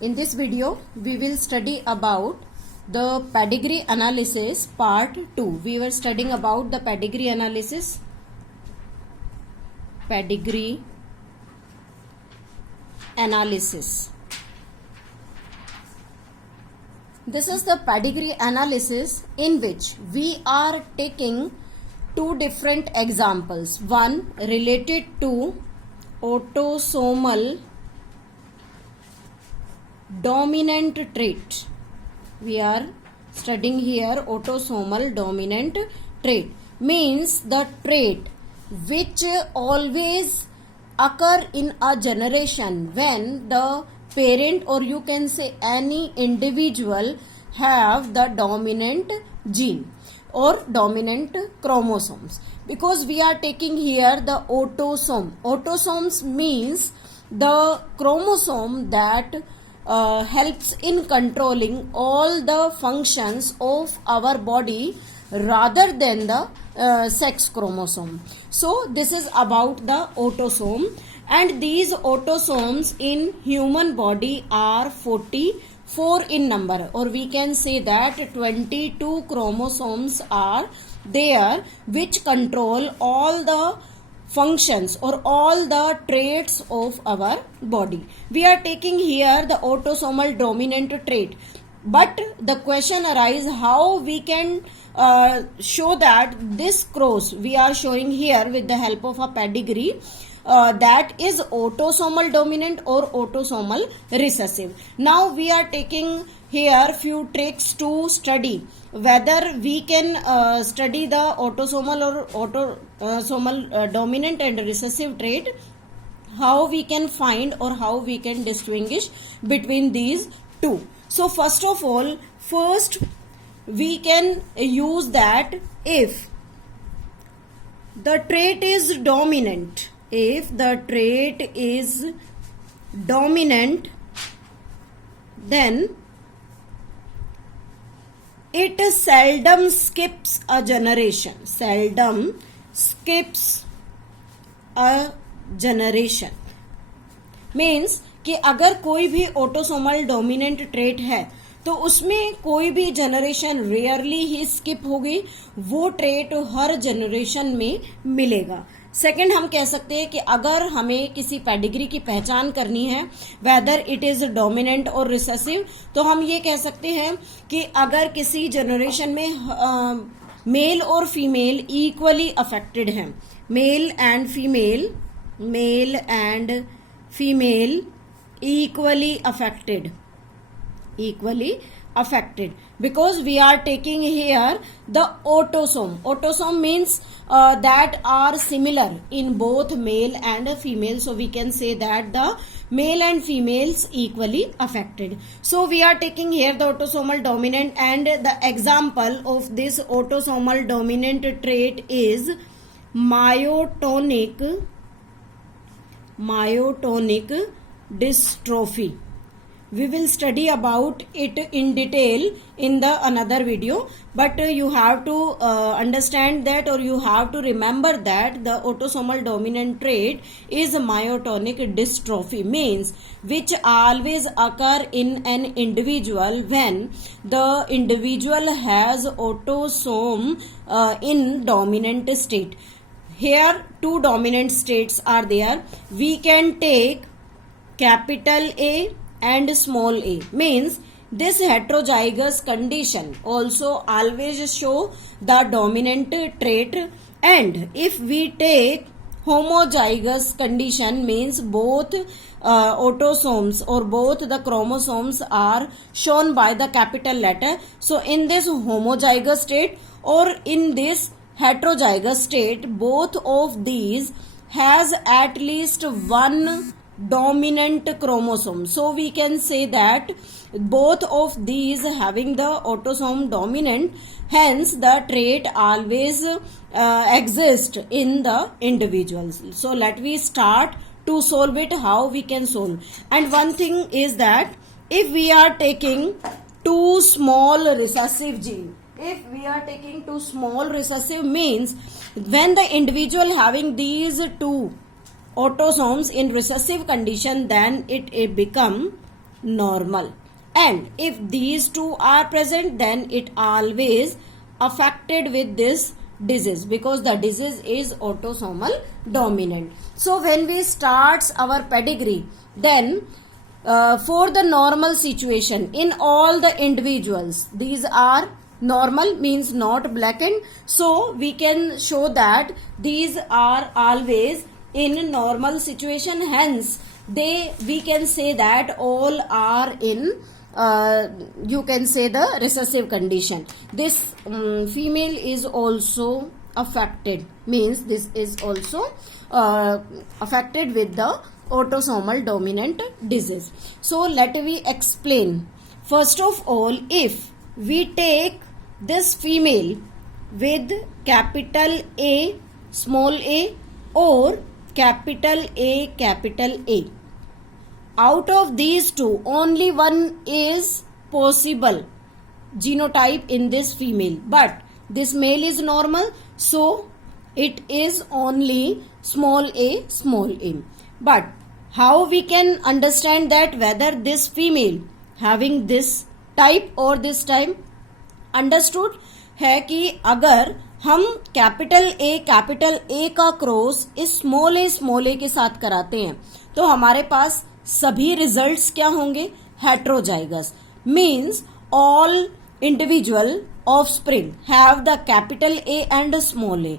In this video, we will study about the pedigree analysis part 2. We were studying about the pedigree analysis. Pedigree analysis. This is the pedigree analysis in which we are taking two different examples. One related to autosomal dominant trait. We are studying here autosomal dominant trait. Means the trait which always occur in a generation when the parent, or you can say any individual, have the dominant gene or dominant chromosomes. Because we are taking here the autosome. Autosomes means the chromosome that helps in controlling all the functions of our body rather than the sex chromosome. So this is about the autosome, and these autosomes in human body are 44 in number, or we can say that 22 chromosomes are there which control all the functions or all the traits of our body. We are taking here the autosomal dominant trait, but the question arises how we can show that this cross we are showing here with the help of a pedigree that is autosomal dominant or autosomal recessive. Now we are taking here few tricks to study whether we can study the autosomal or autosomal dominant and recessive trait, how we can find or how we can distinguish between these two. So first of all, first we can use that if the trait is dominant, if the trait is dominant, then it seldom skips a generation. Seldom skips a generation. Means कि अगर कोई भी autosomal dominant trait है तो उसमें कोई भी generation rarely ही skip होगी, वो ट्रेट हर जनरेशन में मिलेगा. सेकेंड, हम कह सकते हैं कि अगर हमें किसी पेडिग्री की पहचान करनी है वेदर इट इज डोमिनेंट और रिसेसिव, तो हम ये कह सकते हैं कि अगर किसी जनरेशन में मेल और फीमेल इक्वली अफेक्टेड हैं, male and female equally affected, because we are taking here the autosome means that are similar in both male and female, so we can say that the male and females equally affected. So we are taking here the autosomal dominant, and the example of this autosomal dominant trait is myotonic dystrophy. We will study about it in detail in the another video, but you have to understand that, or you have to remember that the autosomal dominant trait is myotonic dystrophy, means which always occur in an individual when the individual has autosome in dominant state. Here two dominant states are there. We can take capital A and small a, means this heterozygous condition also always show the dominant trait, and if we take homozygous condition, means both autosomes or both the chromosomes are shown by the capital letter. So in this homozygous state or in this heterozygous state, both of these has at least one dominant chromosome. So we can say that both of these having the autosome dominant, hence the trait always exists in the individuals. So let me start to solve it, how we can solve. And one thing is that if we are taking two small recessive gene, if we are taking two small recessive, means when the individual having these two autosomes in recessive condition, then it become normal. And if these two are present, then it always affected with this disease, because the disease is autosomal dominant. So when we starts our pedigree, then for the normal situation in all the individuals, these are normal, means not blackened, so we can show that these are always in normal situation, hence we can say that all are in you can say the recessive condition. This female is also affected, means this is also affected with the autosomal dominant disease. So let me explain. First of all, if we take this female with capital A small a or capital A, out of these two, only one is possible genotype in this female, but this male is normal, so it is only small a. But how we can understand that whether this female having this type or this type? Understood है कि अगर हम capital A का cross इस small ए के साथ कराते हैं तो हमारे पास सभी रिजल्ट्स क्या होंगे? Heterozygous, means all individual offspring have the capital A and small A.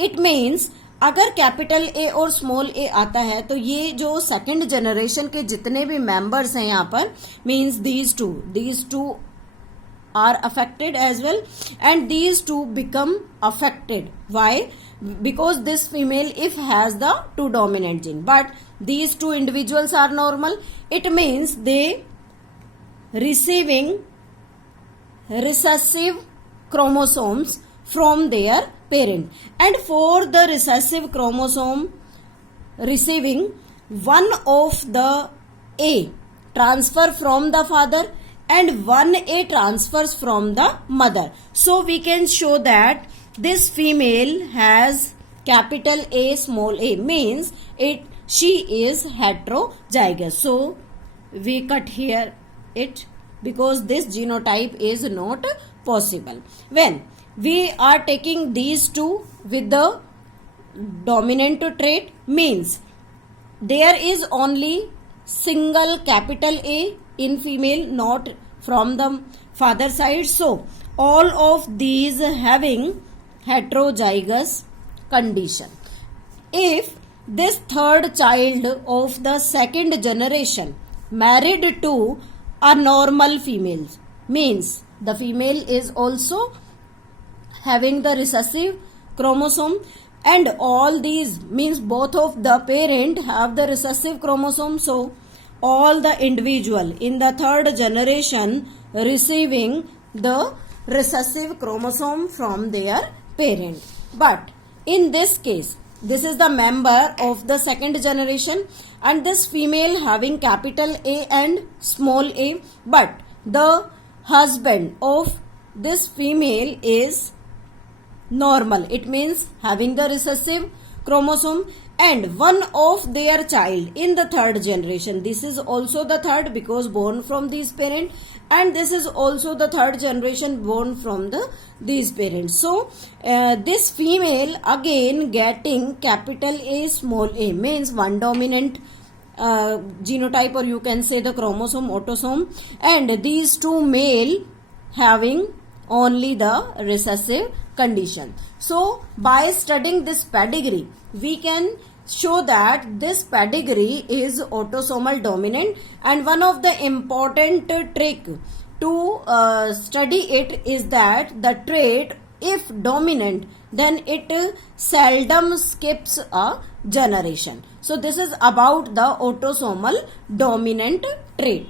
It means अगर कैपिटल ए और स्मॉल ए आता है तो ये जो सेकंड जनरेशन के जितने भी मेंबर्स हैं यहाँ पर, means these two are affected as well, and these two become affected. Why? Because this female if has the two dominant gene, but these two individuals are normal, it means they receiving recessive chromosomes from their parent, and for the recessive chromosome receiving, one of the A transfer from the father and one A transfers from the mother. So we can show that this female has capital A small a, means she is heterozygous. So we cut here it, because this genotype is not possible. When we are taking these two with the dominant trait, means there is only single capital A in female, not from the father side. So all of these having heterozygous condition. If this third child of the second generation married to a normal female, means the female is also having the recessive chromosome, and all these means both of the parent have the recessive chromosome. So all the individual in the third generation receiving the recessive chromosome from their parent. But in this case, this is the member of the second generation, and this female having capital A and small a, but the husband of this female is normal. It means having the recessive chromosome, and one of their child in the third generation, this is also the third because born from these parents, and this is also the third generation born from these parents. So this female again getting capital A small a, means one dominant genotype, or you can say the chromosome autosome, and these two male having only the recessive condition. So by studying this pedigree, we can show that this pedigree is autosomal dominant, and one of the important trick to study it is that the trait if dominant, then it seldom skips a generation. So this is about the autosomal dominant trait.